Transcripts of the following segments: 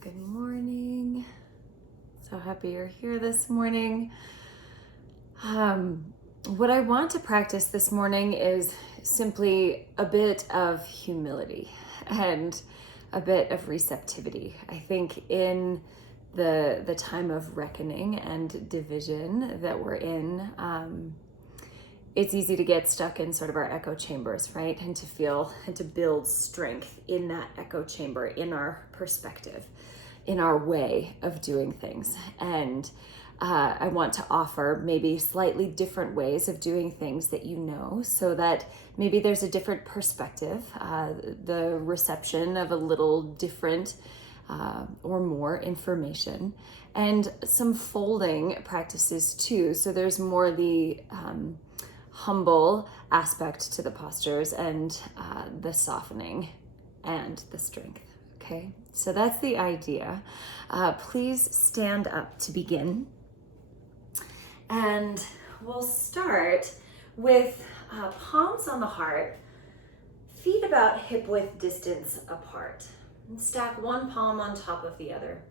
Good morning. So happy you're here this morning. What I want to practice this morning is simply a bit of humility and a bit of receptivity. I think in the time of reckoning and division that we're in, it's easy to get stuck in sort of our echo chambers, right? And to feel and to build strength in that echo chamber, in our perspective, in our way of doing things. And I want to offer maybe slightly different ways of doing things that you know, so that maybe there's a different perspective, the reception of a little different or more information, and some folding practices too. So there's more the humble aspect to the postures and the softening and the strength. Okay, so that's the idea. Please stand up to begin. And we'll start with palms on the heart, feet about hip width distance apart. And stack one palm on top of the other.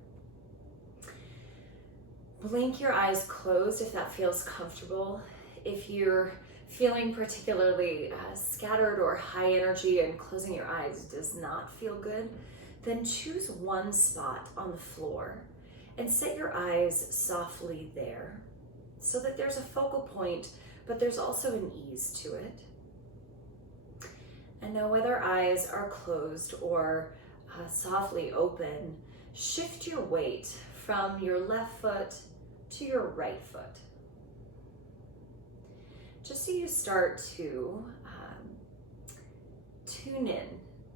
Blink your eyes closed if that feels comfortable. If you're feeling particularly scattered or high energy and closing your eyes does not feel good, then choose one spot on the floor and set your eyes softly there so that there's a focal point, but there's also an ease to it. And now whether eyes are closed or softly open, shift your weight from your left foot to your right foot. Just so you start to tune in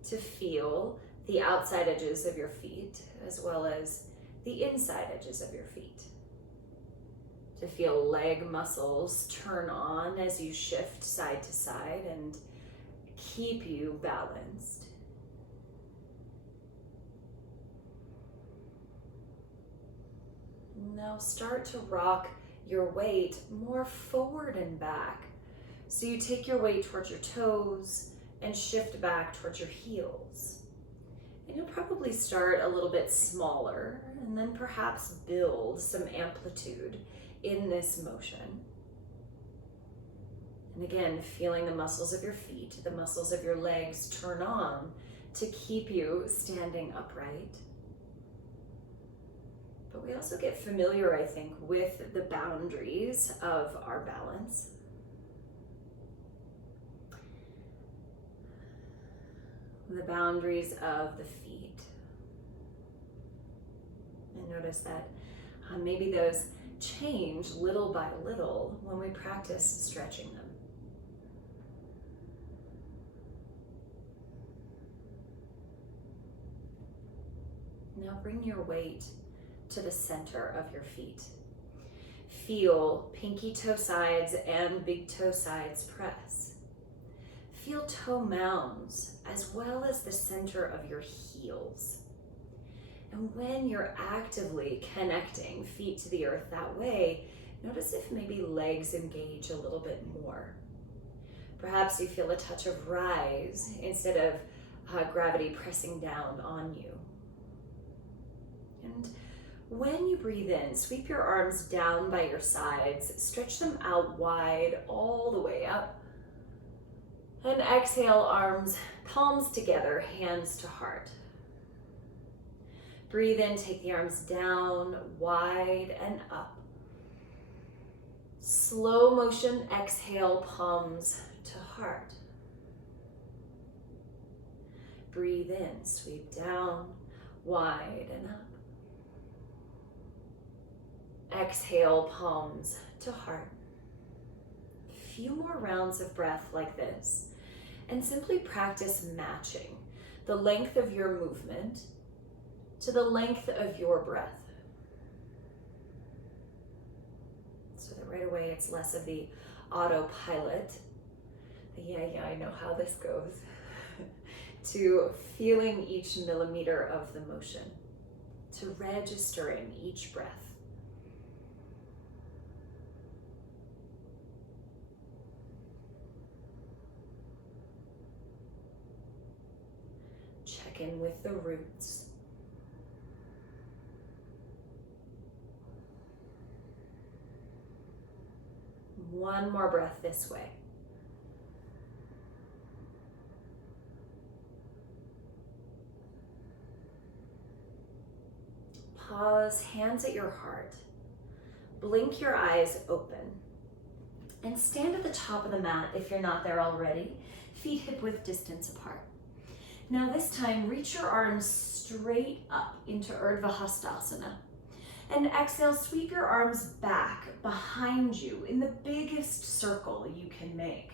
to feel the outside edges of your feet as well as the inside edges of your feet. To feel leg muscles turn on as you shift side to side and keep you balanced. Now start to rock your weight more forward and back. So you take your weight towards your toes and shift back towards your heels. And you'll probably start a little bit smaller and then perhaps build some amplitude in this motion. And again, feeling the muscles of your feet, the muscles of your legs turn on to keep you standing upright. But we also get familiar, I think, with the boundaries of our balance. The boundaries of the feet. And notice that maybe those change little by little when we practice stretching them. Now bring your weight to the center of your feet. Feel pinky toe sides and big toe sides press. Feel toe mounds as well as the center of your heels. And when you're actively connecting feet to the earth that way, notice if maybe legs engage a little bit more. Perhaps you feel a touch of rise instead of gravity pressing down on you. And when you breathe in, sweep your arms down by your sides, stretch them out wide all the way up. And exhale, arms, palms together, hands to heart. Breathe in, take the arms down, wide and up. Slow motion, exhale, palms to heart. Breathe in, sweep down, wide and up. Exhale, palms to heart. A few more rounds of breath like this, and simply practice matching the length of your movement to the length of your breath. So that right away it's less of the autopilot, yeah, I know how this goes, to feeling each millimeter of the motion, to registering each breath. Check in with the roots. One more breath this way. Pause, hands at your heart. Blink your eyes open. And stand at the top of the mat if you're not there already, feet hip-width distance apart. Now this time, reach your arms straight up into Urdhva Hastasana. And exhale, sweep your arms back behind you in the biggest circle you can make.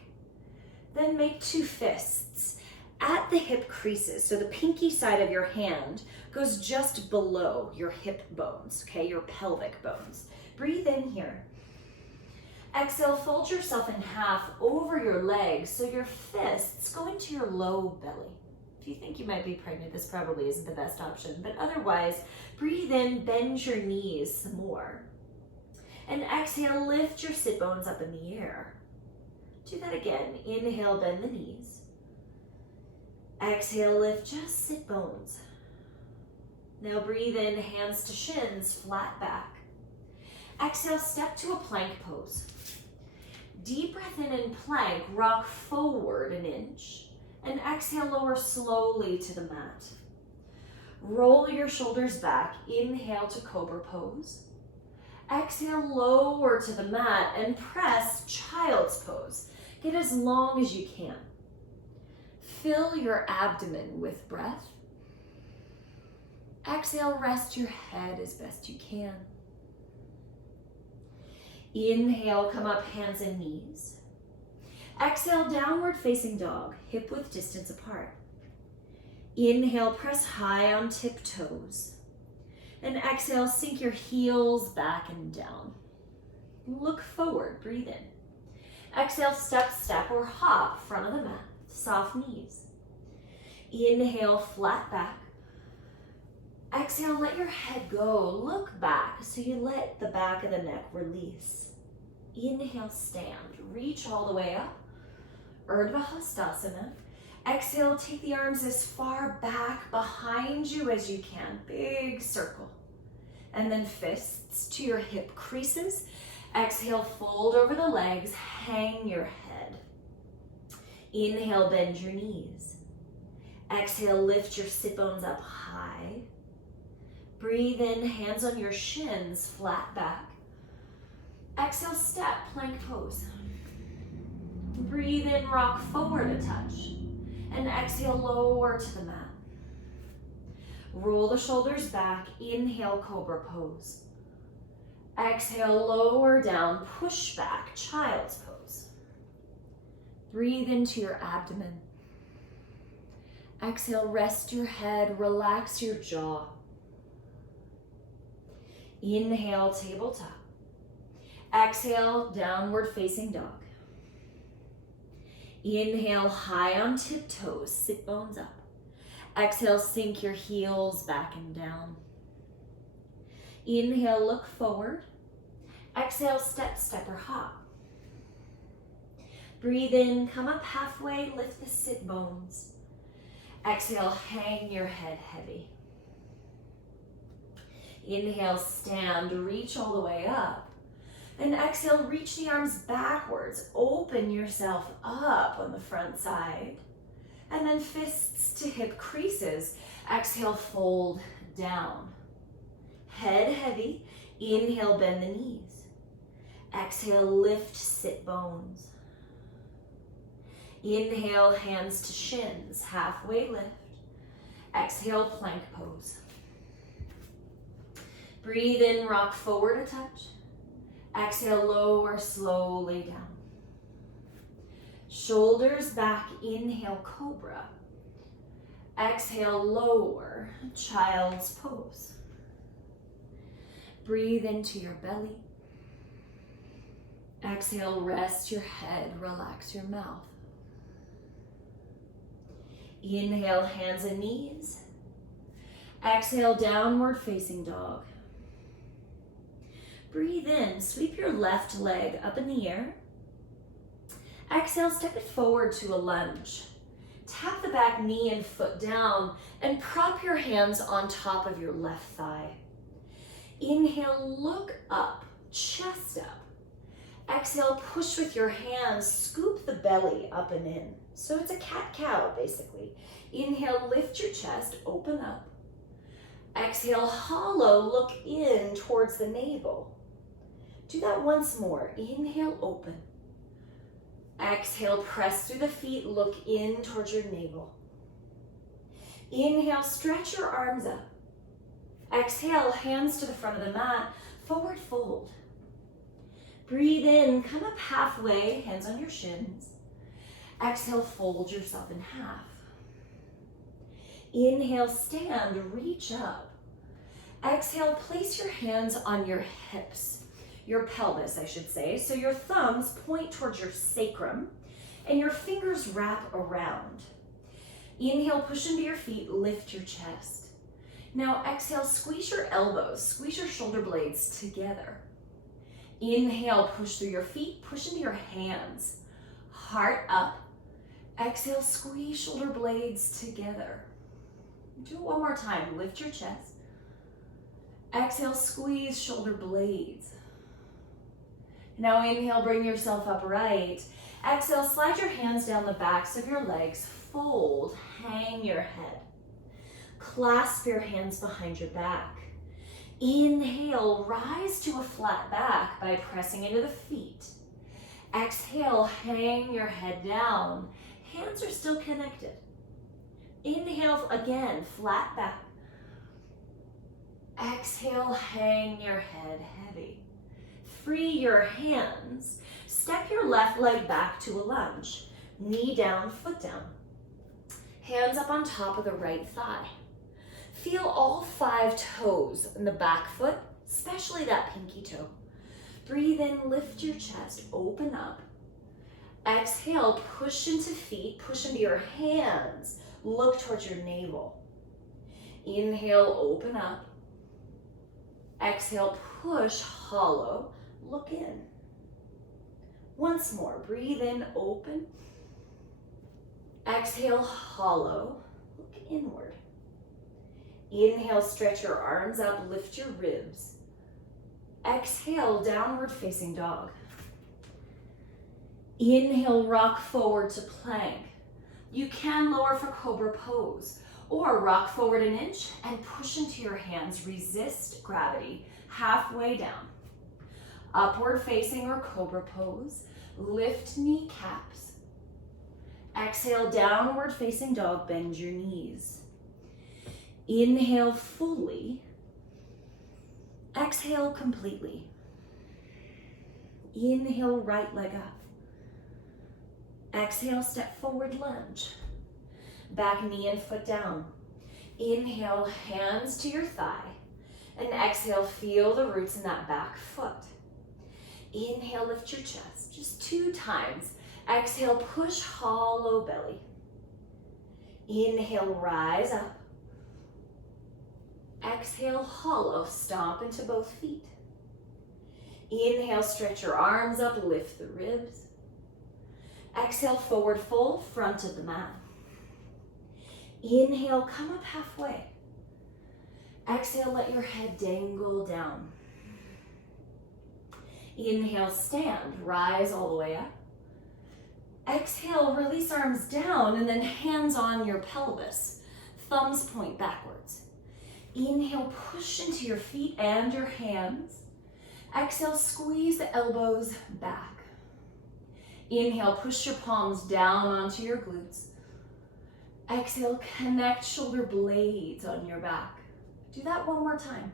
Then make two fists at the hip creases. So the pinky side of your hand goes just below your hip bones, okay, your pelvic bones. Breathe in here. Exhale, fold yourself in half over your legs so your fists go into your low belly. If you think you might be pregnant, this probably isn't the best option, but otherwise, breathe in, bend your knees some more. And exhale, lift your sit bones up in the air. Do that again. Inhale, bend the knees. Exhale, lift, just sit bones. Now breathe in, hands to shins, flat back. Exhale, step to a plank pose. Deep breath in plank, rock forward an inch. And exhale, lower slowly to the mat. Roll your shoulders back, inhale to cobra pose. Exhale, lower to the mat and press child's pose. Get as long as you can. Fill your abdomen with breath. Exhale, rest your head as best you can. Inhale, come up, hands and knees. Exhale, downward facing dog, hip width distance apart. Inhale, press high on tiptoes. And exhale, sink your heels back and down. Look forward, breathe in. Exhale, step, step, or hop, front of the mat, soft knees. Inhale, flat back. Exhale, let your head go, look back so you let the back of the neck release. Inhale, stand, reach all the way up. Urdhva Hastasana. Exhale, take the arms as far back behind you as you can. Big circle. And then fists to your hip creases. Exhale, fold over the legs, hang your head. Inhale, bend your knees. Exhale, lift your sit bones up high. Breathe in, hands on your shins, flat back. Exhale, step, plank pose. Breathe in, rock forward a touch. And exhale, lower to the mat. Roll the shoulders back, inhale, cobra pose. Exhale, lower down, push back, child's pose. Breathe into your abdomen. Exhale, rest your head, relax your jaw. Inhale, tabletop. Exhale, downward facing dog. Inhale, high on tiptoes, sit bones up. Exhale, sink your heels back and down. Inhale, look forward. Exhale, step, step, or hop. Breathe in, come up halfway, lift the sit bones. Exhale, hang your head heavy. Inhale, stand, reach all the way up. And exhale, reach the arms backwards. Open yourself up on the front side. And then fists to hip creases. Exhale, fold down. Head heavy. Inhale, bend the knees. Exhale, lift, sit bones. Inhale, hands to shins, halfway lift. Exhale, plank pose. Breathe in, rock forward a touch. Exhale, lower slowly down. Shoulders back, inhale, cobra. Exhale, lower, child's pose. Breathe into your belly. Exhale, rest your head, relax your mouth. Inhale, hands and knees. Exhale, downward facing dog. Breathe in, sweep your left leg up in the air. Exhale, step it forward to a lunge. Tap the back knee and foot down and prop your hands on top of your left thigh. Inhale, look up, chest up. Exhale, push with your hands, scoop the belly up and in. So it's a cat-cow, basically. Inhale, lift your chest, open up. Exhale, hollow, look in towards the navel. Do that once more. Inhale, open. Exhale, press through the feet, look in towards your navel. Inhale, stretch your arms up. Exhale, hands to the front of the mat, forward fold. Breathe in, come up halfway, hands on your shins. Exhale, fold yourself in half. Inhale, stand, reach up. Exhale, place your hands on your hips, your pelvis, I should say. So your thumbs point towards your sacrum and your fingers wrap around. Inhale, push into your feet, lift your chest. Now exhale, squeeze your elbows, squeeze your shoulder blades together. Inhale, push through your feet, push into your hands. Heart up. Exhale, squeeze shoulder blades together. Do it one more time. Lift your chest. Exhale, squeeze shoulder blades. Now inhale, bring yourself upright. Exhale, slide your hands down the backs of your legs. Fold, hang your head. Clasp your hands behind your back. Inhale, rise to a flat back by pressing into the feet. Exhale, hang your head down. Hands are still connected. Inhale again, flat back. Exhale, hang your head heavy. Free your hands. Step your left leg back to a lunge. Knee down, foot down. Hands up on top of the right thigh. Feel all 5 toes in the back foot, especially that pinky toe. Breathe in, lift your chest, open up. Exhale, push into feet, push into your hands. Look towards your navel. Inhale, open up. Exhale, push, hollow, look in. Once more, breathe in, open. Exhale, hollow, look inward. Inhale, stretch your arms up, lift your ribs. Exhale, downward facing dog. Inhale, rock forward to plank. You can lower for cobra pose or rock forward an inch and push into your hands. Resist gravity halfway down. Upward facing or cobra pose. Lift kneecaps. Exhale, downward facing dog, bend your knees. Inhale fully. Exhale completely. Inhale, right leg up. Exhale, step forward lunge. Back knee and foot down. Inhale, hands to your thigh. And exhale, feel the roots in that back foot. Inhale, lift your chest, just 2 times. Exhale, push, hollow belly. Inhale, rise up. Exhale, hollow, stomp into both feet. Inhale, stretch your arms up, lift the ribs. Exhale, forward fold, front of the mat. Inhale, come up halfway. Exhale, let your head dangle down. Inhale, stand, rise all the way up. Exhale, release arms down and then hands on your pelvis. Thumbs point backwards. Inhale, push into your feet and your hands. Exhale, squeeze the elbows back. Inhale, push your palms down onto your glutes. Exhale, connect shoulder blades on your back. Do that one more time.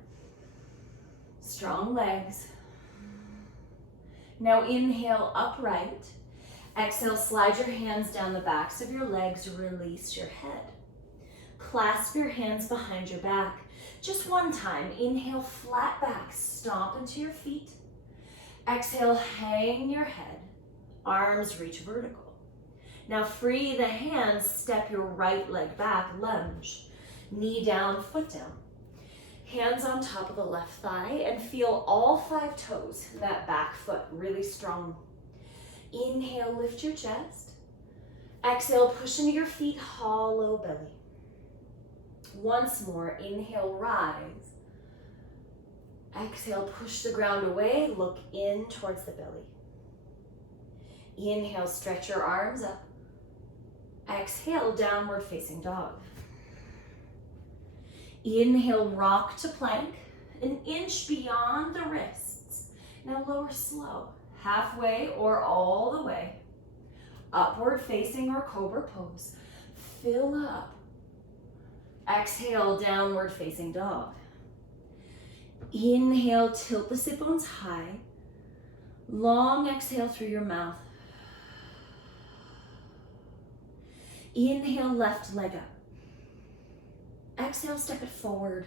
Strong legs. Now inhale, upright. Exhale, slide your hands down the backs of your legs, release your head. Clasp your hands behind your back. Just one time. Inhale, flat back, stomp into your feet. Exhale, hang your head. Arms reach vertical. Now free the hands, step your right leg back, lunge. Knee down, foot down. Hands on top of the left thigh and feel all 5 toes in that back foot really strong. Inhale, lift your chest. Exhale, push into your feet, hollow belly. Once more, inhale, rise. Exhale, push the ground away, look in towards the belly. Inhale, stretch your arms up. Exhale, downward facing dog. Inhale, rock to plank, an inch beyond the wrists. Now lower slow, halfway or all the way. Upward facing or cobra pose. Fill up. Exhale, downward facing dog. Inhale, tilt the sit bones high. Long exhale through your mouth. Inhale, left leg up. Exhale, step it forward.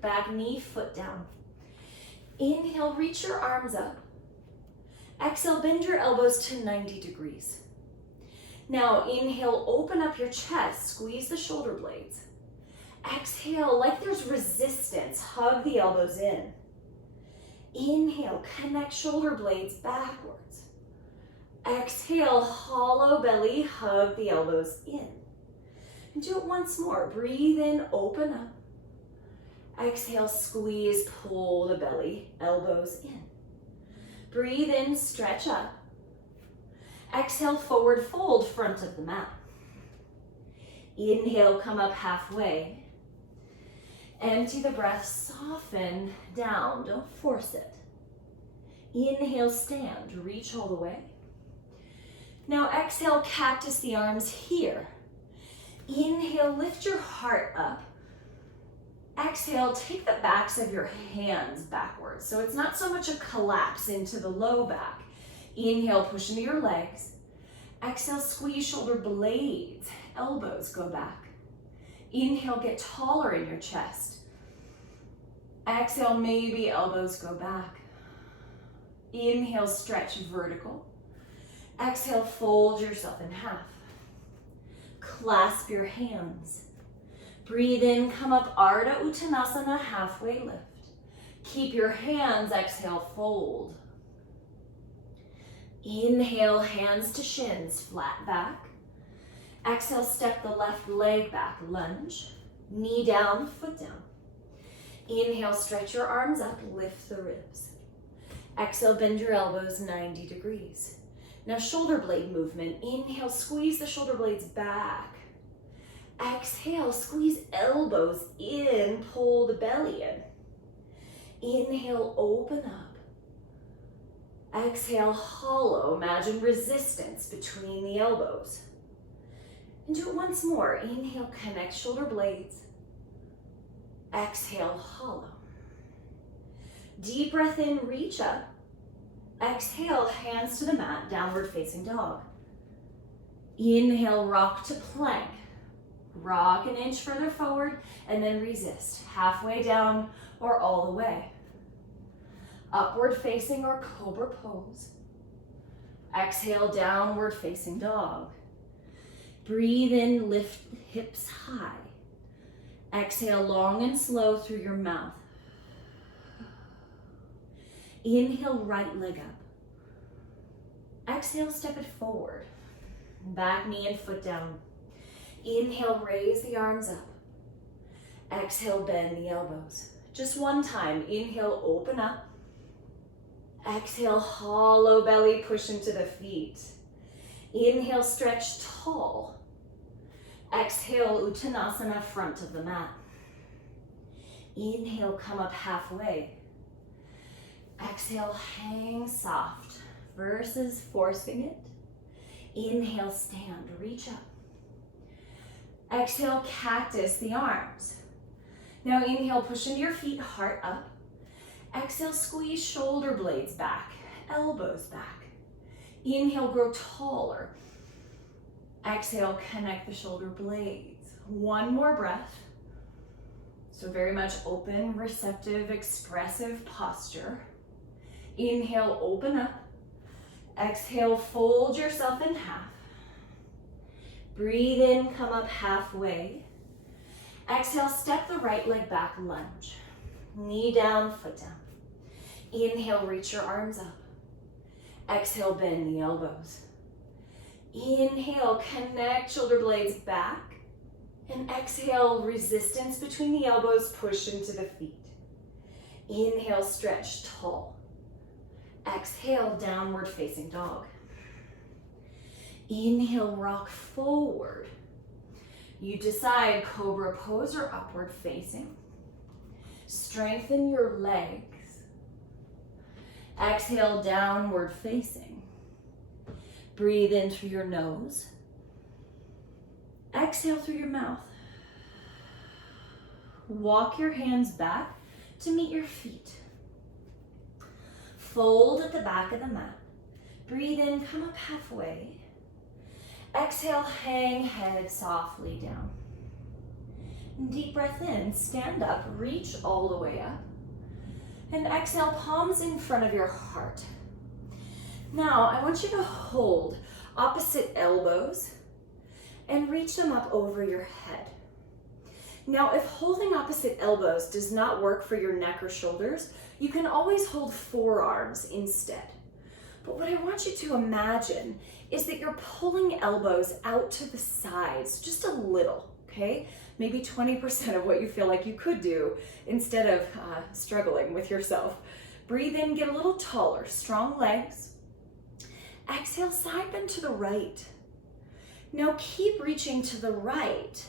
Back knee, foot down. Inhale, reach your arms up. Exhale, bend your elbows to 90 degrees. Now, inhale, open up your chest, squeeze the shoulder blades. Exhale, like there's resistance, hug the elbows in. Inhale, connect shoulder blades backwards. Exhale, hollow belly, hug the elbows in. And do it once more. Breathe in, open up. Exhale, squeeze, pull the belly, elbows in. Breathe in, stretch up. Exhale, forward fold, front of the mat. Inhale, come up halfway. Empty the breath, soften down, don't force it. Inhale, stand, reach all the way. Now exhale, cactus the arms here. Inhale, lift your heart up. Exhale, take the backs of your hands backwards. So it's not so much a collapse into the low back. Inhale, push into your legs. Exhale, squeeze shoulder blades. Elbows go back. Inhale, get taller in your chest. Exhale, maybe elbows go back. Inhale, stretch vertical. Exhale, fold yourself in half. Clasp your hands. Breathe in, come up, Ardha Uttanasana, halfway lift. Keep your hands, exhale, fold. Inhale, hands to shins, flat back. Exhale, step the left leg back, lunge. Knee down, foot down. Inhale, stretch your arms up, lift the ribs. Exhale, bend your elbows 90 degrees. Now shoulder blade movement. Inhale, squeeze the shoulder blades back. Exhale, squeeze elbows in, pull the belly in. Inhale, open up. Exhale, hollow. Imagine resistance between the elbows. And do it once more. Inhale, connect shoulder blades. Exhale, hollow. Deep breath in, reach up. Exhale, hands to the mat, downward facing dog. Inhale, rock to plank. Rock an inch further forward and then resist. Halfway down or all the way. Upward facing or cobra pose. Exhale, downward facing dog. Breathe in, lift hips high. Exhale, long and slow through your mouth. Inhale, right leg up. Exhale, step it forward. Back knee and foot down. Inhale, raise the arms up. Exhale, bend the elbows. Just one time. Inhale, open up. Exhale, hollow belly, push into the feet. Inhale, stretch tall. Exhale, Uttanasana, front of the mat. Inhale, come up halfway. Exhale, hang soft versus forcing it. Inhale, stand, reach up. Exhale, cactus the arms. Now inhale, push into your feet, heart up. Exhale, squeeze shoulder blades back, elbows back. Inhale, grow taller. Exhale, connect the shoulder blades. One more breath. So very much open, receptive, expressive posture. Inhale, open up. Exhale, fold yourself in half. Breathe in, come up halfway. Exhale, step the right leg back, lunge. Knee down, foot down. Inhale, reach your arms up. Exhale, bend the elbows. Inhale, connect shoulder blades back. And exhale, resistance between the elbows, push into the feet. Inhale, stretch tall. Exhale, downward facing dog. Inhale, rock forward. You decide cobra pose or upward facing. Strengthen your legs. Exhale, downward facing. Breathe in through your nose. Exhale through your mouth. Walk your hands back to meet your feet. Fold at the back of the mat. Breathe in, come up halfway. Exhale, hang head softly down. Deep breath in, stand up, reach all the way up. And exhale, palms in front of your heart. Now, I want you to hold opposite elbows and reach them up over your head. Now, if holding opposite elbows does not work for your neck or shoulders, you can always hold forearms instead. But what I want you to imagine is that you're pulling elbows out to the sides, just a little, okay? Maybe 20% of what you feel like you could do instead of struggling with yourself. Breathe in, get a little taller, strong legs. Exhale, side bend to the right. Now keep reaching to the right.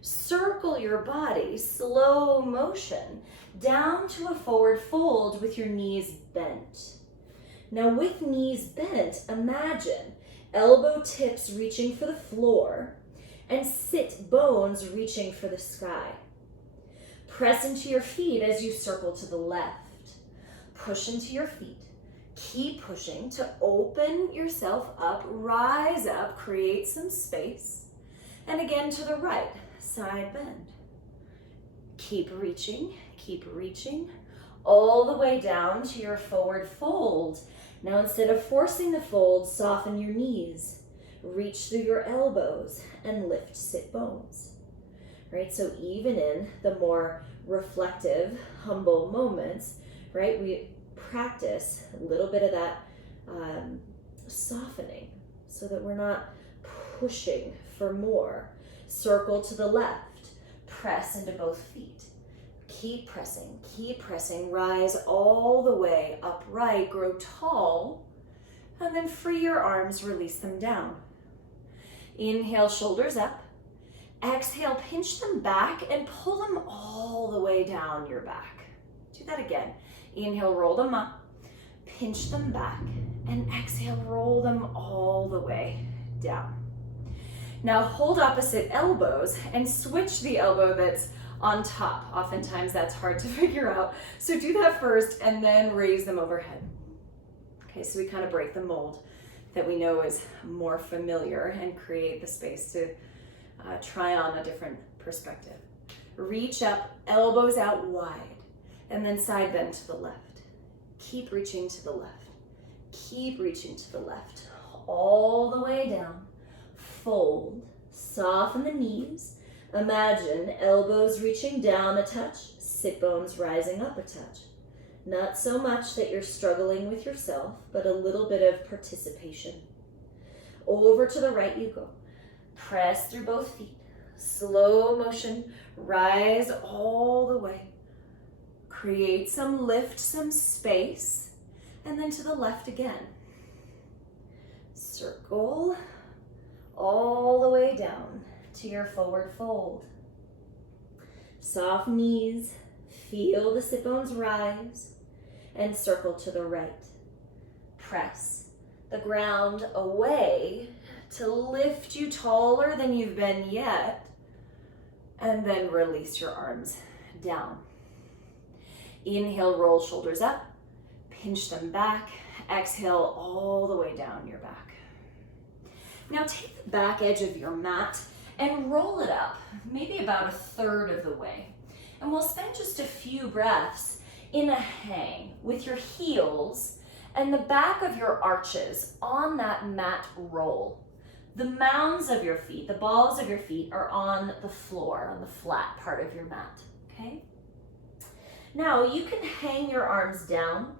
Circle your body, slow motion, down to a forward fold with your knees bent. Now with knees bent, imagine elbow tips reaching for the floor and sit bones reaching for the sky. Press into your feet as you circle to the left. Push into your feet. Keep pushing to open yourself up, rise up, create some space. And again to the right, side bend. Keep reaching, all the way down to your forward fold. Now instead of forcing the fold, soften your knees. Reach through your elbows and lift sit bones. Right, so even in the more reflective, humble moments, right, we practice a little bit of that softening so that we're not pushing for more. Circle to the left, press into both feet. Keep pressing, rise all the way upright, grow tall, and then free your arms, release them down. Inhale, shoulders up. Exhale, pinch them back and pull them all the way down your back. Do that again. Inhale, roll them up, pinch them back, and exhale, roll them all the way down. Now hold opposite elbows and switch the elbow that's on top. Oftentimes that's hard to figure out. So do that first and then raise them overhead. Okay, so we kind of break the mold that we know is more familiar and create the space to try on a different perspective. Reach up, elbows out wide, and then side bend to the left. Keep reaching to the left. Keep reaching to the left. All the way down. Fold, soften the knees. Imagine elbows reaching down a touch, sit bones rising up a touch. Not so much that you're struggling with yourself, but a little bit of participation. Over to the right you go. Press through both feet. Slow motion, rise all the way. Create some lift, some space, and then to the left again. Circle all the way down to your forward fold. Soft knees, feel the sit bones rise, and circle to the right. Press the ground away to lift you taller than you've been yet, and then release your arms down. Inhale, roll shoulders up, pinch them back, exhale all the way down your back. Now take the back edge of your mat and roll it up, maybe about a third of the way. And we'll spend just a few breaths in a hang with your heels and the back of your arches on that mat roll. The mounds of your feet, the balls of your feet are on the floor, on the flat part of your mat, okay? Now you can hang your arms down.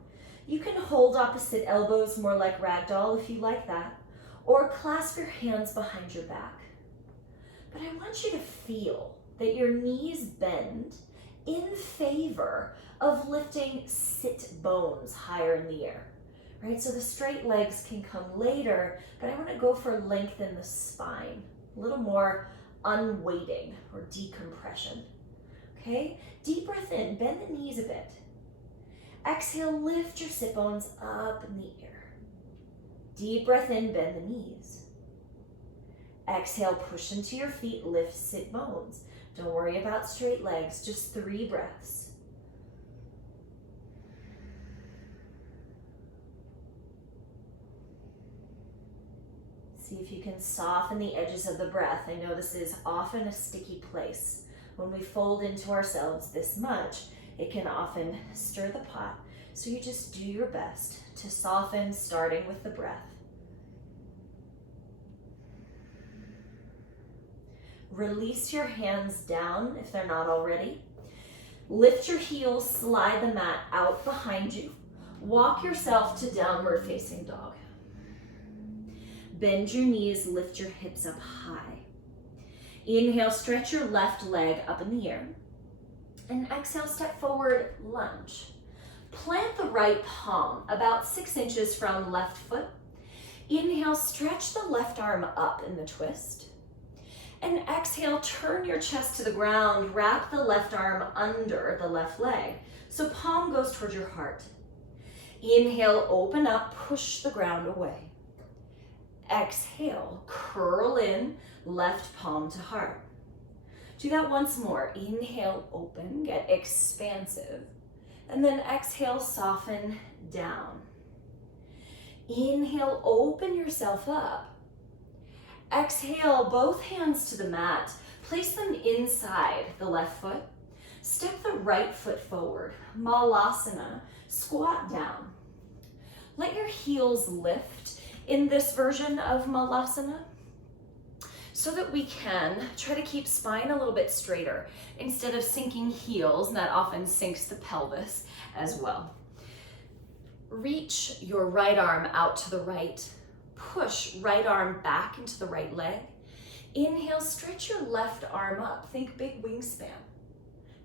You can hold opposite elbows more like ragdoll if you like that, or clasp your hands behind your back. But I want you to feel that your knees bend in favor of lifting sit bones higher in the air, right? So the straight legs can come later, but I want to go for lengthen the spine, a little more unweighting or decompression, okay? Deep breath in, bend the knees a bit. Exhale, lift your sit bones up in the air. Deep breath in, bend the knees. Exhale, push into your feet, lift sit bones. Don't worry about straight legs, just 3 breaths. See if you can soften the edges of the breath. I know this is often a sticky place. When we fold into ourselves this much, it can often stir the pot. So you just do your best to soften, starting with the breath. Release your hands down if they're not already. Lift your heels, slide the mat out behind you. Walk yourself to downward facing dog. Bend your knees, lift your hips up high. Inhale, stretch your left leg up in the air. And exhale, step forward, lunge. Plant the right palm about 6 inches from left foot. Inhale, stretch the left arm up in the twist. And exhale, turn your chest to the ground, wrap the left arm under the left leg. So palm goes towards your heart. Inhale, open up, push the ground away. Exhale, curl in, left palm to heart. Do that once more. Inhale, open, get expansive. And then exhale, soften down. Inhale, open yourself up. Exhale, both hands to the mat. Place them inside the left foot. Step the right foot forward. Malasana, squat down. Let your heels lift in this version of Malasana so that we can try to keep spine a little bit straighter instead of sinking heels, and that often sinks the pelvis as well. Reach your right arm out to the right. Push right arm back into the right leg. Inhale, stretch your left arm up. Think big wingspan.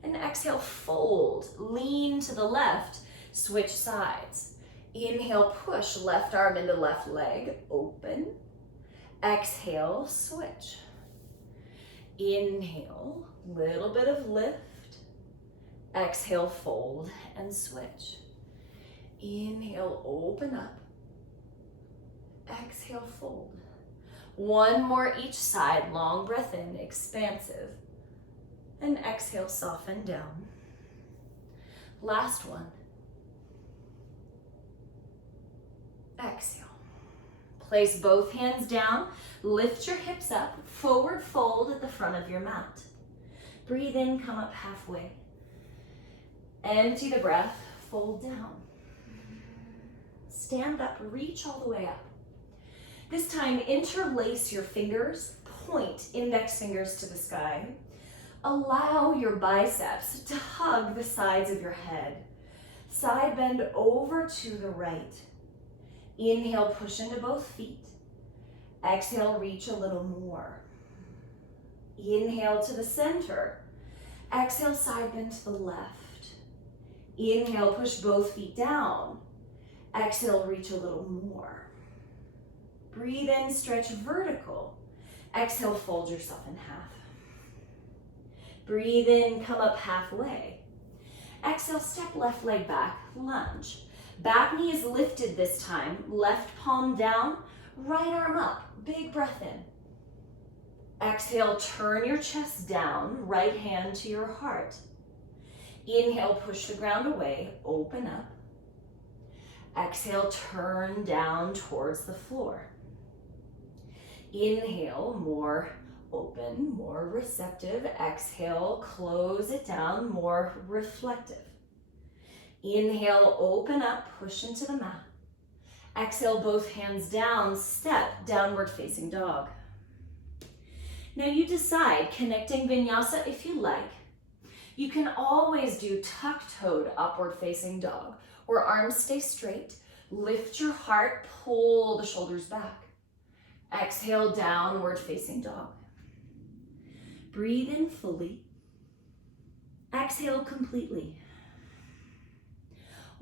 And exhale, fold. Lean to the left. Switch sides. Inhale, push left arm into left leg. Open. Exhale, switch. Inhale, little bit of lift. Exhale, fold and switch. Inhale, open up. Exhale, fold. One more each side. Long breath in, expansive. And exhale, soften down. Last one. Exhale. Place both hands down. Lift your hips up. Forward fold at the front of your mat. Breathe in, come up halfway. Empty the breath, fold down. Stand up, reach all the way up. This time, interlace your fingers, point index fingers to the sky. Allow your biceps to hug the sides of your head. Side bend over to the right. Inhale, push into both feet. Exhale, reach a little more. Inhale to the center. Exhale, side bend to the left. Inhale, push both feet down. Exhale, reach a little more. Breathe in, stretch vertical. Exhale, fold yourself in half. Breathe in, come up halfway. Exhale, step left leg back, lunge. Back knee is lifted this time. Left palm down, right arm up. Big breath in. Exhale, turn your chest down, right hand to your heart. Inhale, push the ground away, open up. Exhale, turn down towards the floor. Inhale, more open, more receptive. Exhale, close it down, more reflective. Inhale, open up, push into the mat. Exhale, both hands down, step, downward facing dog. Now you decide, connecting vinyasa if you like. You can always do tuck-toed upward facing dog, where arms stay straight. Lift your heart, pull the shoulders back. Exhale, downward facing dog. Breathe in fully. Exhale completely.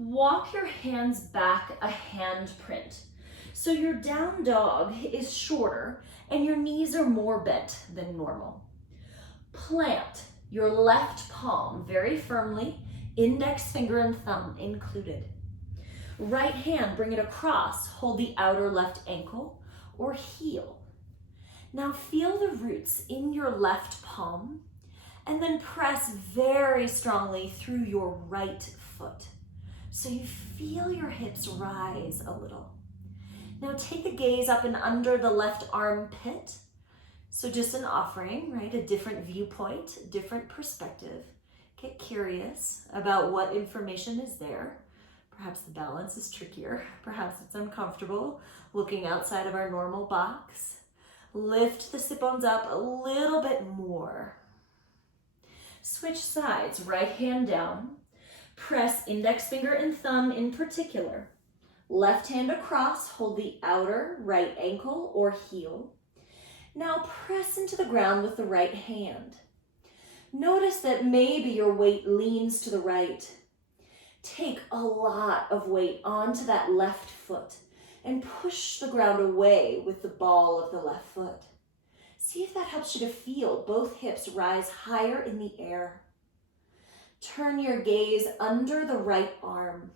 Walk your hands back a hand print. So your down dog is shorter and your knees are more bent than normal. Plant your left palm very firmly, index finger and thumb included. Right hand, bring it across, hold the outer left ankle or heel. Now feel the roots in your left palm and then press very strongly through your right foot. So you feel your hips rise a little. Now take the gaze up and under the left armpit. So just an offering, right? A different viewpoint, a different perspective. Get curious about what information is there. Perhaps the balance is trickier. Perhaps it's uncomfortable looking outside of our normal box. Lift the sit bones up a little bit more. Switch sides, right hand down. Press index finger and thumb in particular. Left hand across, hold the outer right ankle or heel. Now press into the ground with the right hand. Notice that maybe your weight leans to the right. Take a lot of weight onto that left foot and push the ground away with the ball of the left foot. See if that helps you to feel both hips rise higher in the air. Turn your gaze under the right arm.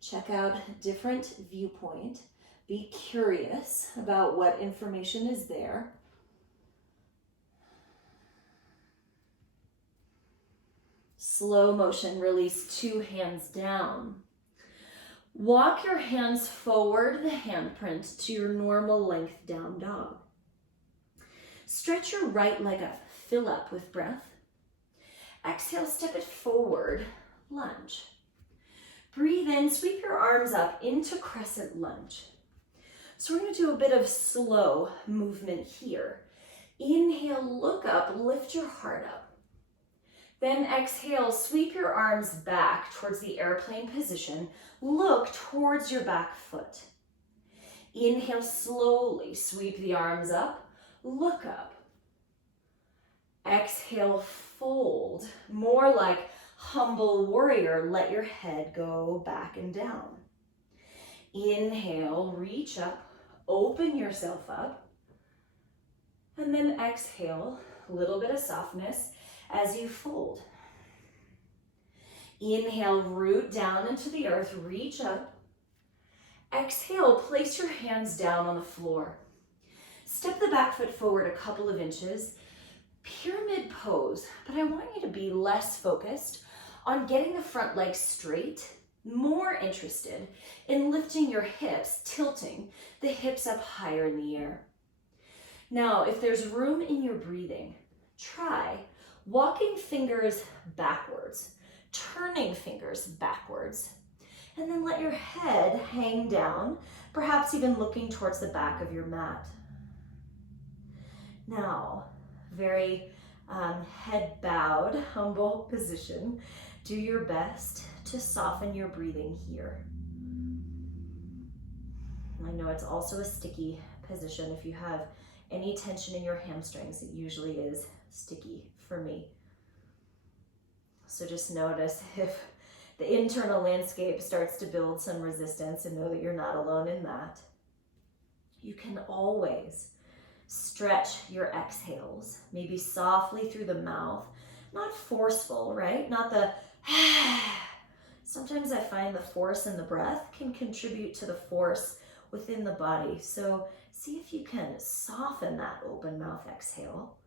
Check out a different viewpoint. Be curious about what information is there. Slow motion, release 2 hands down. Walk your hands forward, the handprint, to your normal length down dog. Stretch your right leg up, fill up with breath. Exhale, step it forward, lunge. Breathe in, sweep your arms up into crescent lunge. So we're going to do a bit of slow movement here. Inhale, look up, lift your heart up. Then exhale, sweep your arms back towards the airplane position. Look towards your back foot. Inhale, slowly sweep the arms up, look up. Exhale, fold, more like humble warrior. Let your head go back and down. Inhale, reach up, open yourself up. And then exhale, a little bit of softness as you fold. Inhale, root down into the earth, reach up. Exhale, place your hands down on the floor. Step the back foot forward a couple of inches. Pyramid pose, but I want you to be less focused on getting the front leg straight, more interested in lifting your hips, tilting the hips up higher in the air. Now, if there's room in your breathing, try walking fingers backwards, turning fingers backwards, and then let your head hang down, perhaps even looking towards the back of your mat. Now, very head bowed, humble position. Do your best to soften your breathing here. I know it's also a sticky position. If you have any tension in your hamstrings, it usually is sticky for me. So just notice if the internal landscape starts to build some resistance, and know that you're not alone in that. You can always stretch your exhales, maybe softly through the mouth, not forceful, right? Not the Sometimes I find the force in the breath can contribute to the force within the body. So see if you can soften that open mouth exhale.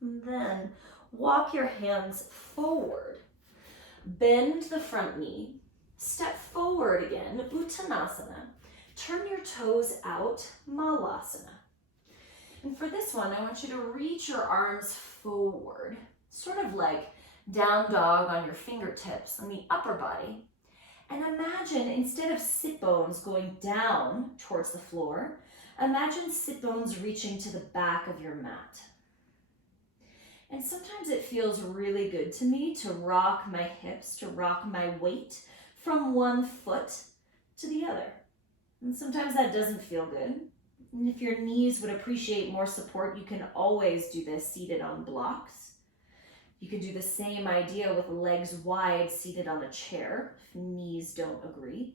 And then walk your hands forward. Bend the front knee. Step forward again, Uttanasana. Turn your toes out, Malasana. And for this one, I want you to reach your arms forward, sort of like down dog on your fingertips on the upper body. And imagine, instead of sit bones going down towards the floor, imagine sit bones reaching to the back of your mat. And sometimes it feels really good to me to rock my hips, to rock my weight from one foot to the other. And sometimes that doesn't feel good. And if your knees would appreciate more support, you can always do this seated on blocks. You can do the same idea with legs wide, seated on a chair, if knees don't agree.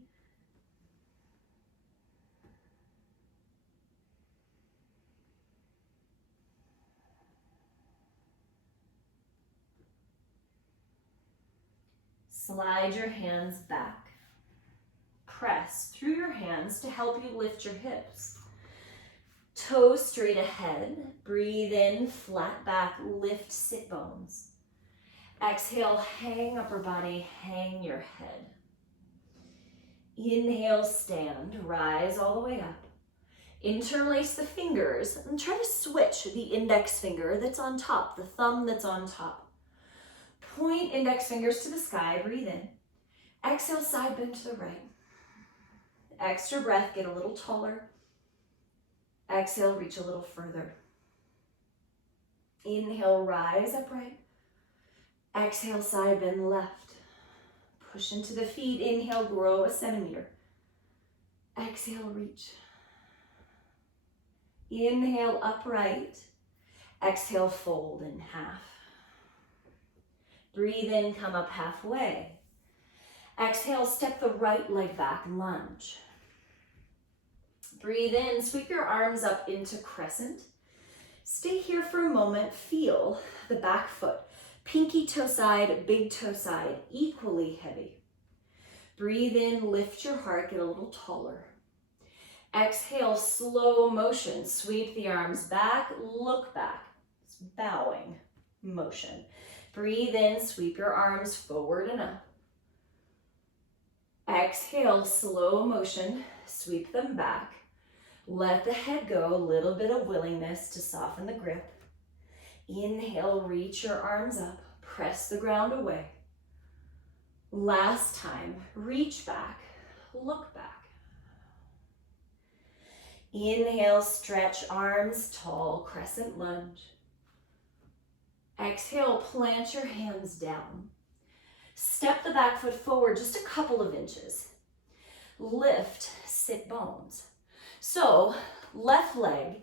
Slide your hands back. Press through your hands to help you lift your hips. Toes straight ahead. Breathe in, flat back, lift sit bones. Exhale, hang upper body, hang your head. Inhale, stand, rise all the way up. Interlace the fingers and try to switch the index finger that's on top, the thumb that's on top. Point index fingers to the sky, breathe in. Exhale, side bend to the right. Extra breath, get a little taller. Exhale, reach a little further. Inhale, rise upright. Exhale, side bend left. Push into the feet. Inhale, grow a centimeter. Exhale, reach. Inhale, upright. Exhale, fold in half. Breathe in, come up halfway. Exhale, step the right leg back, lunge. Breathe in, sweep your arms up into crescent. Stay here for a moment, feel the back foot. Pinky toe side, big toe side, equally heavy. Breathe in, lift your heart, get a little taller. Exhale, slow motion, sweep the arms back, look back. It's bowing motion. Breathe in, sweep your arms forward and up. Exhale, slow motion, sweep them back. Let the head go, a little bit of willingness to soften the grip. Inhale, reach your arms up, press the ground away. Last time, reach back, look back. Inhale, stretch arms, tall crescent lunge. Exhale, plant your hands down. Step the back foot forward just a couple of inches. Lift, sit bones. So, left leg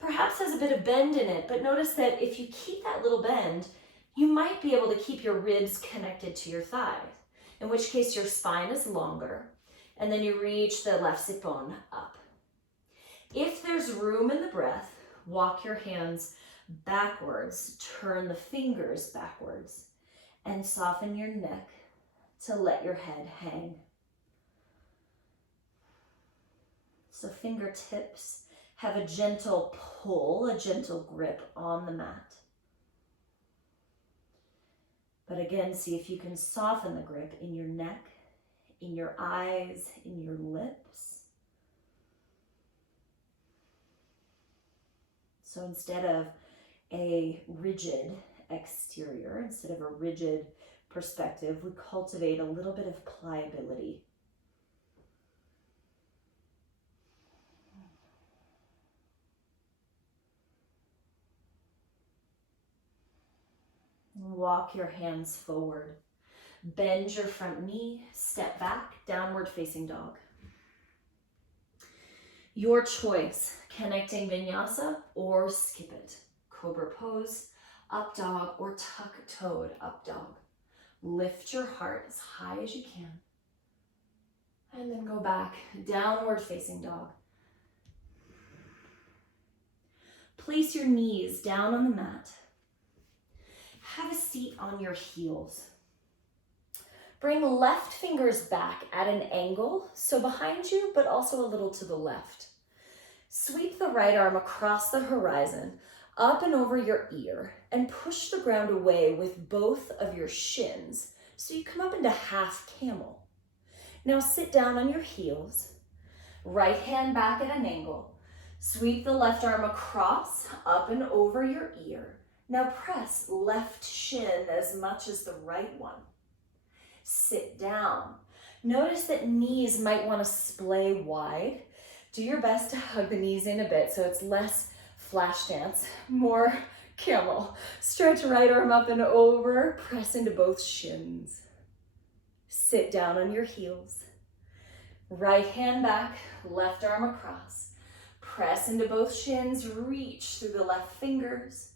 perhaps has a bit of bend in it, but notice that if you keep that little bend, you might be able to keep your ribs connected to your thighs, in which case your spine is longer, and then you reach the left sit bone up. If there's room in the breath, walk your hands backwards, turn the fingers backwards, and soften your neck to let your head hang. So fingertips have a gentle pull, a gentle grip on the mat. But again, see if you can soften the grip in your neck, in your eyes, in your lips. So instead of a rigid exterior, instead of a rigid perspective, we cultivate a little bit of pliability. Walk your hands forward. Bend your front knee, step back, downward facing dog. Your choice, connecting vinyasa or skip it. Cobra pose, up dog, or tuck-toed up dog. Lift your heart as high as you can. And then go back, downward facing dog. Place your knees down on the mat. Have a seat on your heels. Bring left fingers back at an angle, so behind you, but also a little to the left. Sweep the right arm across the horizon, up and over your ear, and push the ground away with both of your shins, so you come up into half camel. Now sit down on your heels, right hand back at an angle. Sweep the left arm across, up and over your ear. Now press left shin as much as the right one. Sit down. Notice that knees might want to splay wide. Do your best to hug the knees in a bit so it's less flash dance, more camel. Stretch right arm up and over, press into both shins. Sit down on your heels. Right hand back, left arm across. Press into both shins, reach through the left fingers.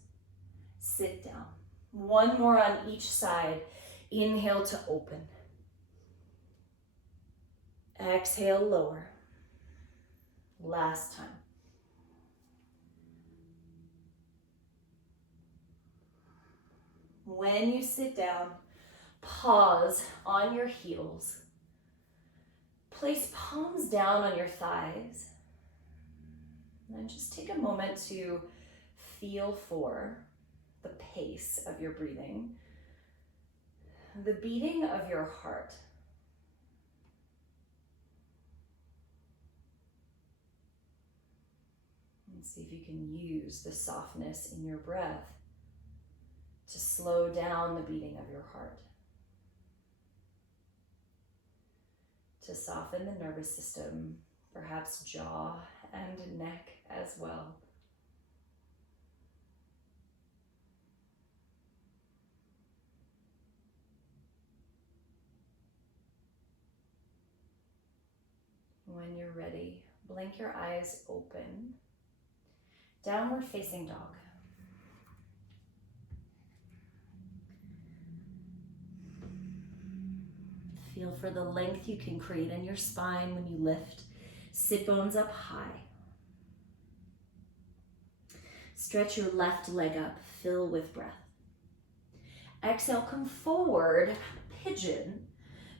Sit down. One more on each side. Inhale to open. Exhale, lower. Last time. When you sit down, pause on your heels. Place palms down on your thighs. And then just take a moment to feel for the pace of your breathing, the beating of your heart. And see if you can use the softness in your breath to slow down the beating of your heart, to soften the nervous system, perhaps jaw and neck as well. When you're ready, blink your eyes open. Downward facing dog. Feel for the length you can create in your spine when you lift. Sit bones up high. Stretch your left leg up, fill with breath. Exhale, come forward, pigeon.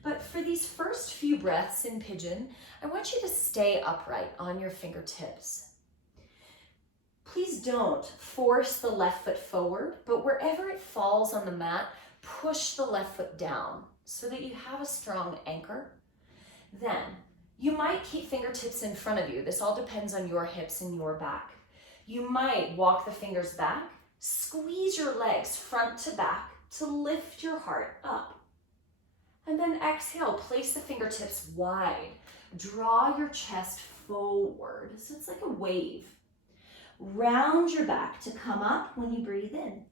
But for these first few breaths in pigeon, I want you to stay upright on your fingertips. Please don't force the left foot forward, but wherever it falls on the mat, push the left foot down so that you have a strong anchor. Then, you might keep fingertips in front of you. This all depends on your hips and your back. You might walk the fingers back, squeeze your legs front to back to lift your heart up. And then exhale, place the fingertips wide. Draw your chest forward, so it's like a wave. Round your back to come up when you breathe in.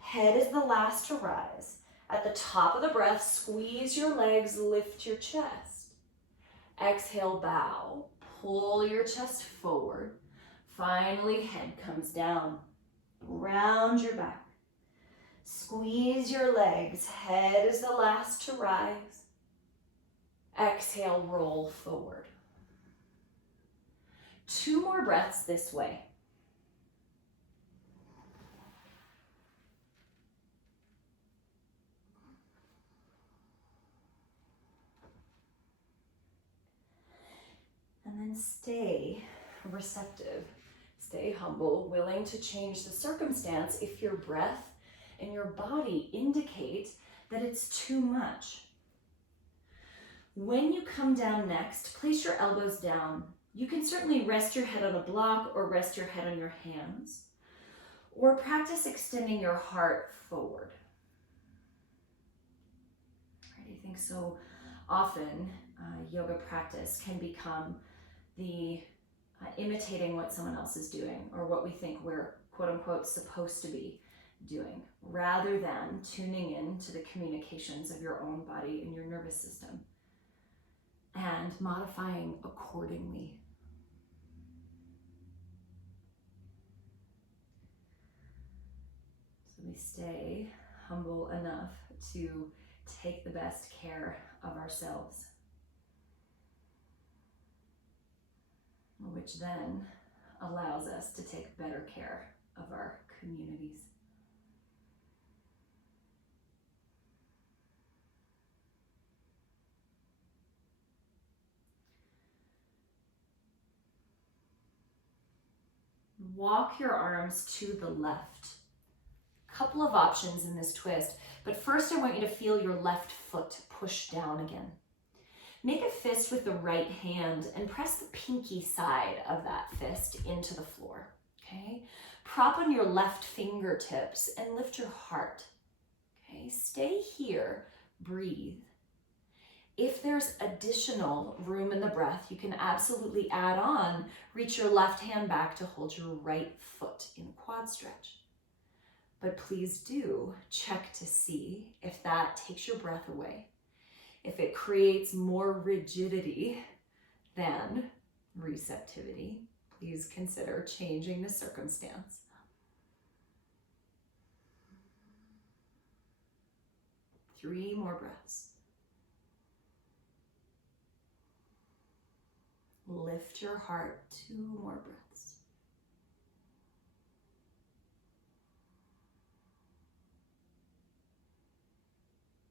Head is the last to rise. At the top of the breath, squeeze your legs, lift your chest. Exhale, bow. Pull your chest forward. Finally, head comes down. Round your back. Squeeze your legs. Head is the last to rise. Exhale, roll forward. 2 more breaths this way. And then stay receptive, stay humble, willing to change the circumstance if your breath and your body indicate that it's too much. When you come down next, place your elbows down. You can certainly rest your head on a block or rest your head on your hands, or practice extending your heart forward. I think so often yoga practice can become the imitating what someone else is doing or what we think we're quote unquote supposed to be doing, rather than tuning in to the communications of your own body and your nervous system and modifying accordingly. So we stay humble enough to take the best care of ourselves, which then allows us to take better care of our communities. Walk your arms to the left. Couple of options in this twist, but first I want you to feel your left foot push down again. Make a fist with the right hand and press the pinky side of that fist into the floor, okay? Prop on your left fingertips and lift your heart, okay? Stay here, breathe. If there's additional room in the breath, you can absolutely add on. Reach your left hand back to hold your right foot in quad stretch. But please do check to see if that takes your breath away. If it creates more rigidity than receptivity, please consider changing the circumstance. 3 more breaths. Lift your heart, 2 more breaths.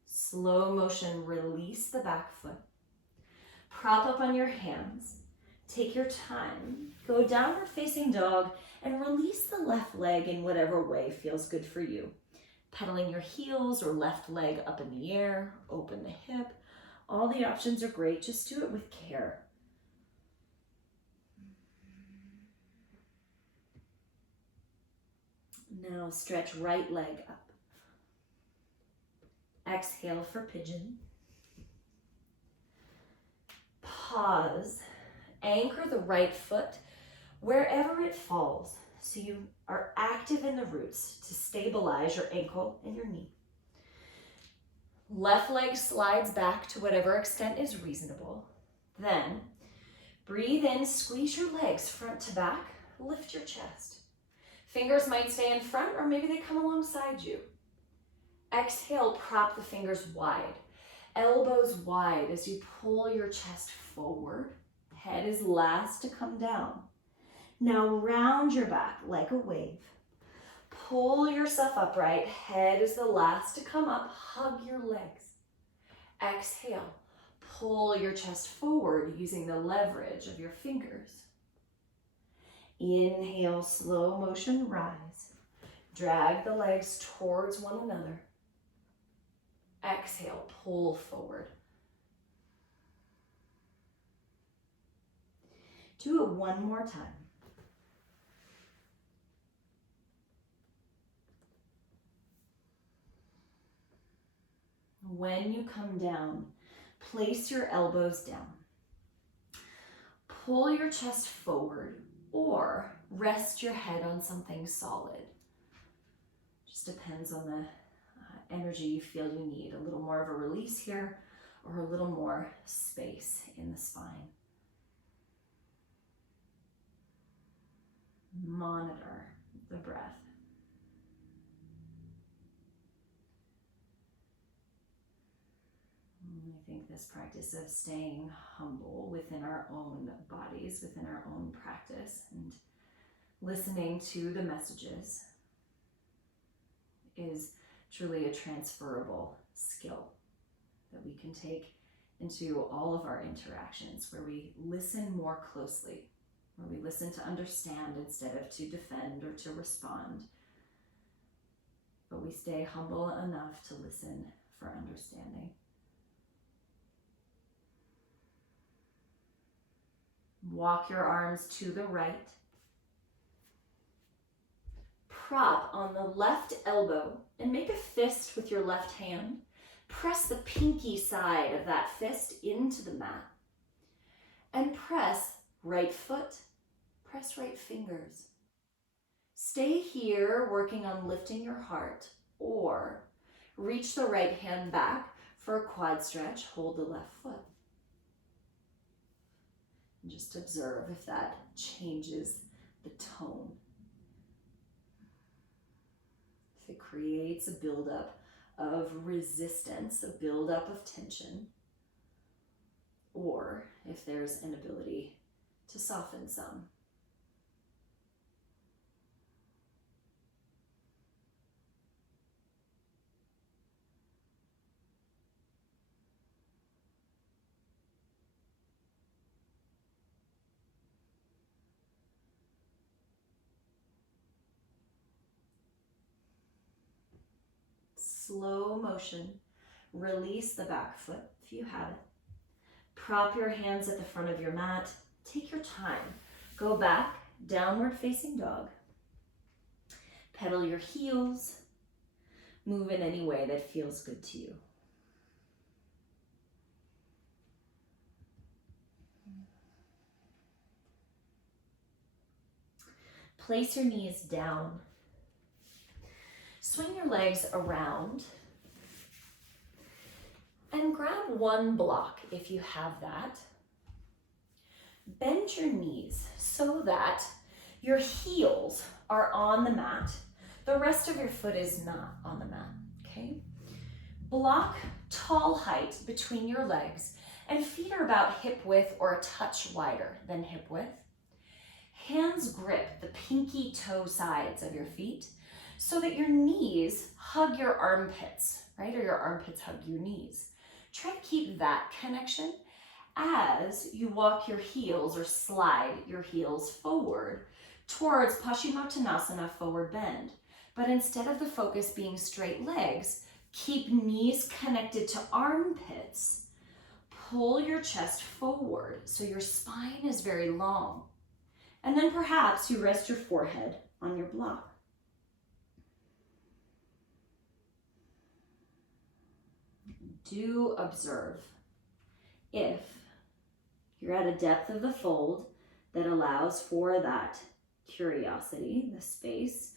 Slow motion, release the back foot. Prop up on your hands. Take your time. Go downward facing dog and release the left leg in whatever way feels good for you. Pedaling your heels or left leg up in the air, open the hip. All the options are great, just do it with care. Now stretch right leg up. Exhale for pigeon. Pause. Anchor the right foot wherever it falls so you are active in the roots to stabilize your ankle and your knee. Left leg slides back to whatever extent is reasonable. Then breathe in, squeeze your legs front to back, lift your chest. Fingers might stay in front or maybe they come alongside you. Exhale, prop the fingers wide. Elbows wide as you pull your chest forward. Head is last to come down. Now round your back like a wave. Pull yourself upright. Head is the last to come up. Hug your legs. Exhale. Pull your chest forward using the leverage of your fingers. Inhale, slow motion, rise. Drag the legs towards one another. Exhale, pull forward. Do it one more time. When you come down, place your elbows down. Pull your chest forward or rest your head on something solid. Just depends on the energy you feel you need. A little more of a release here or a little more space in the spine. Monitor the breath. I think this practice of staying humble within our own bodies, within our own practice, and listening to the messages is truly a transferable skill that we can take into all of our interactions, where we listen more closely, where we listen to understand instead of to defend or to respond. But we stay humble enough to listen for understanding. Walk your arms to the right. Prop on the left elbow and make a fist with your left hand. Press the pinky side of that fist into the mat. And press right foot, press right fingers. Stay here working on lifting your heart, or reach the right hand back for a quad stretch. Hold the left foot. And just observe if that changes the tone. If it creates a buildup of resistance, a buildup of tension, or if there's an ability to soften some. Slow motion, release the back foot if you have it. Prop your hands at the front of your mat. Take your time. Go back, downward facing dog. Pedal your heels. Move in any way that feels good to you. Place your knees down. Swing your legs around and grab one block if you have that. Bend your knees so that your heels are on the mat. The rest of your foot is not on the mat, okay? Block tall height between your legs, and feet are about hip width or a touch wider than hip width. Hands grip the pinky toe sides of your feet so that your knees hug your armpits, right? Or your armpits hug your knees. Try to keep that connection as you walk your heels or slide your heels forward towards Paschimottanasana, forward bend. But instead of the focus being straight legs, keep knees connected to armpits. Pull your chest forward so your spine is very long. And then perhaps you rest your forehead on your block. Do observe if you're at a depth of the fold that allows for that curiosity, the space,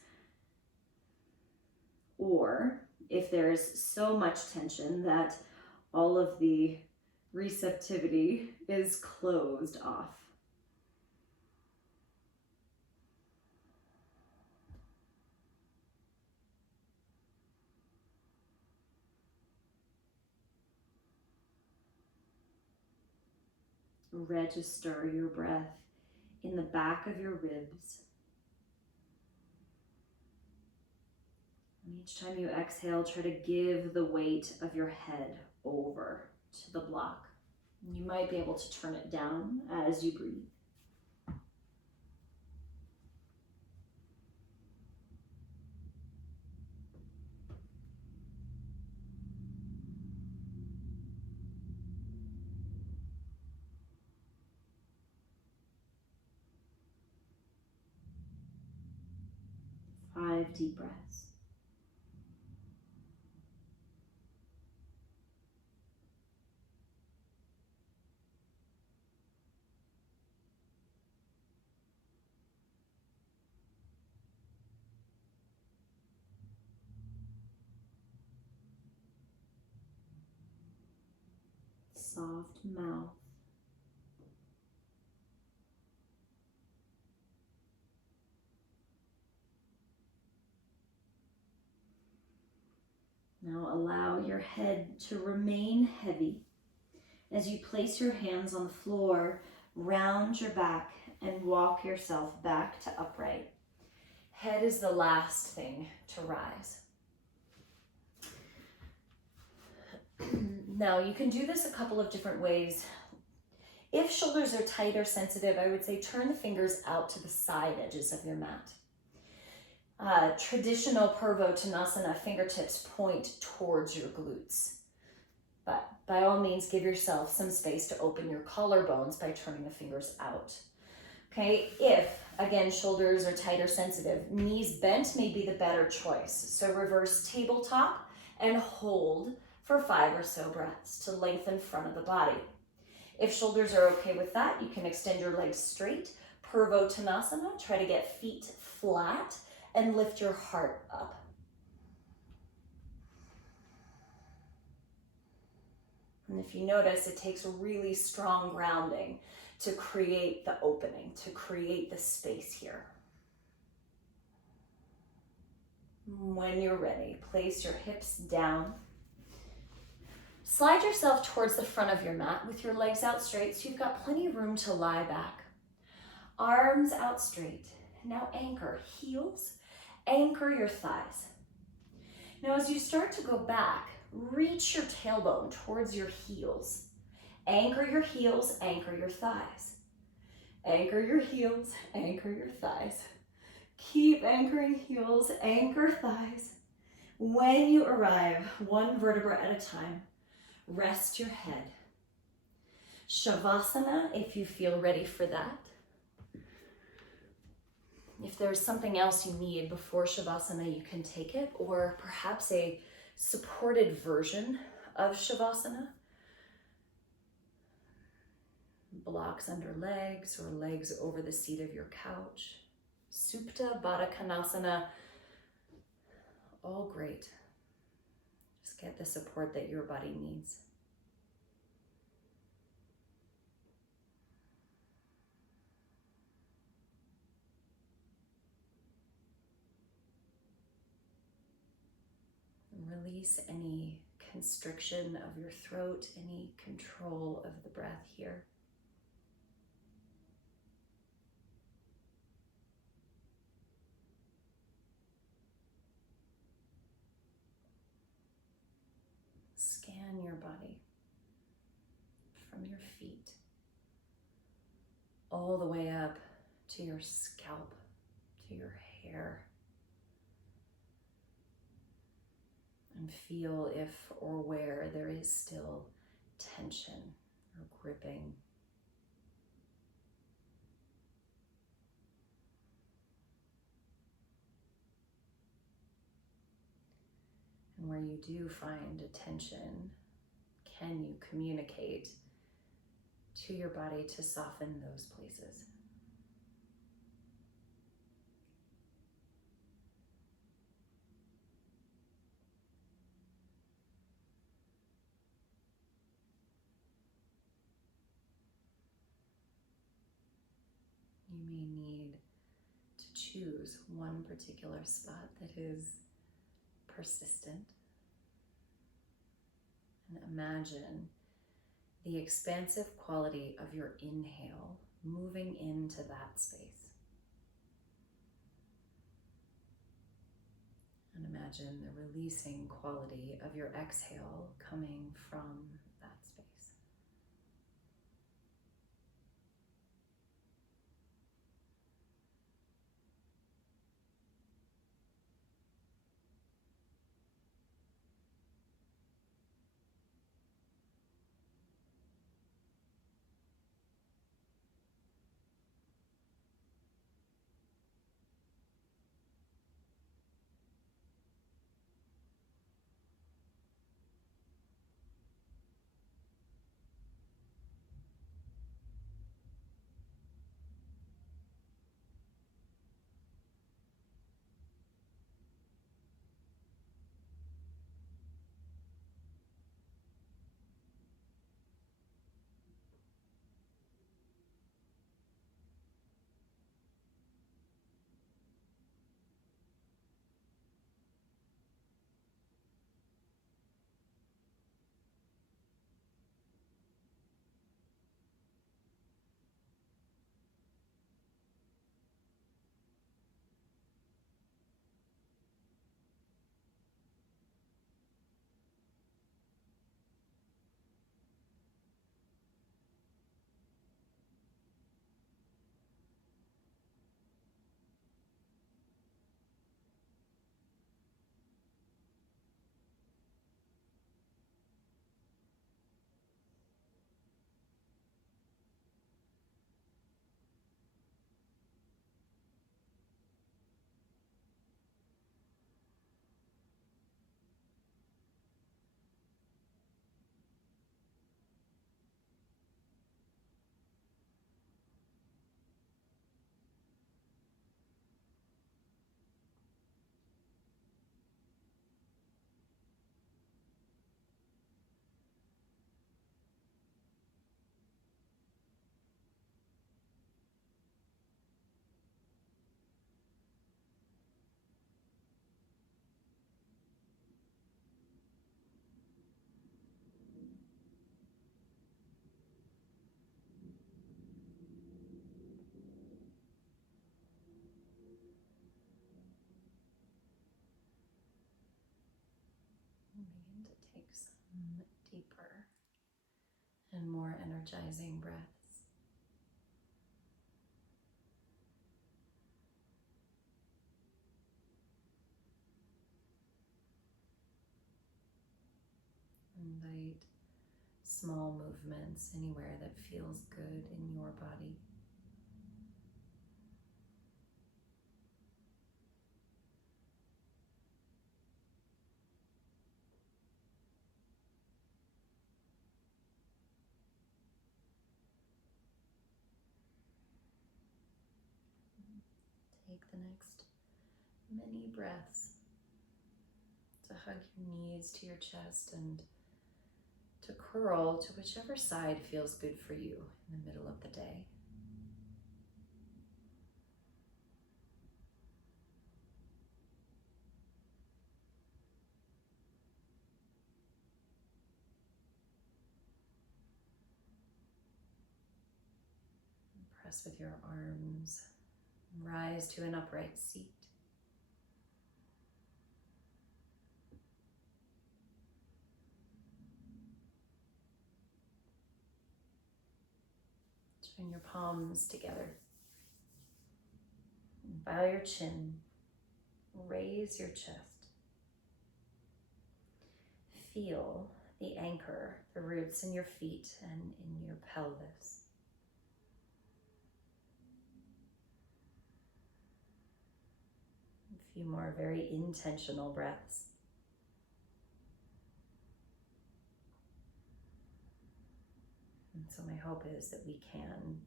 or if there's so much tension that all of the receptivity is closed off. Register your breath in the back of your ribs. And each time you exhale, try to give the weight of your head over to the block. You might be able to turn it down as you breathe. Five deep breaths. Soft mouth. Now allow your head to remain heavy as you place your hands on the floor, round your back, and walk yourself back to upright. Head is the last thing to rise. Now you can do this a couple of different ways. If shoulders are tight or sensitive, I would say turn the fingers out to the side edges of your mat. Traditional Purvottanasana, fingertips point towards your glutes. But by all means, give yourself some space to open your collarbones by turning the fingers out. Okay, if, again, shoulders are tight or sensitive, knees bent may be the better choice. So reverse tabletop and hold for 5 or so breaths to lengthen front of the body. If shoulders are okay with that, you can extend your legs straight. Purvottanasana, try to get feet flat and lift your heart up. And if you notice, it takes really strong grounding to create the opening, to create the space here. When you're ready, place your hips down. Slide yourself towards the front of your mat with your legs out straight so you've got plenty of room to lie back. Arms out straight. Now anchor heels, anchor your thighs. Now as you start to go back, reach your tailbone towards your heels. Anchor your heels, anchor your thighs. Anchor your heels, anchor your thighs. Keep anchoring heels, anchor thighs. When you arrive, one vertebra at a time, rest your head. Shavasana, if you feel ready for that. If there's something else you need before Shavasana, you can take it, or perhaps a supported version of Shavasana. Blocks under legs or legs over the seat of your couch. Supta, Baddha Konasana, all great. Just get the support that your body needs. Release any constriction of your throat, any control of the breath here. Scan your body from your feet all the way up to your scalp, to your hair. And feel if or where there is still tension or gripping. And where you do find a tension, can you communicate to your body to soften those places? You may need to choose one particular spot that is persistent and imagine the expansive quality of your inhale moving into that space. And imagine the releasing quality of your exhale coming from that space. And begin to take some deeper and more energizing breaths. Invite small movements anywhere that feels good in your body. Take the next many breaths to hug your knees to your chest and to curl to whichever side feels good for you in the middle of the day. rest with your arms. Rise to an upright seat. Join your palms together. Bow your chin. Raise your chest. Feel the anchor, the roots in your feet and in your pelvis. A few more very intentional breaths. And so my hope is that we can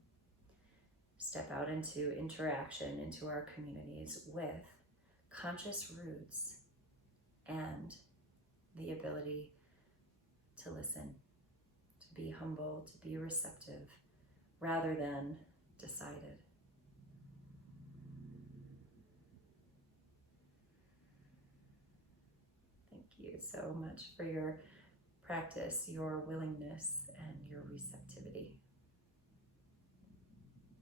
step out into interaction, into our communities with conscious roots and the ability to listen, to be humble, to be receptive, rather than decided. Thank you so much for your practice, your willingness, and your receptivity.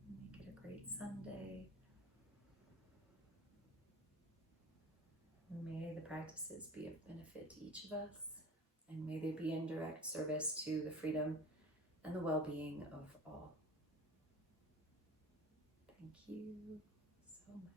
Make it a great Sunday. May the practices be of benefit to each of us, and may they be in direct service to the freedom and the well-being of all. Thank you so much.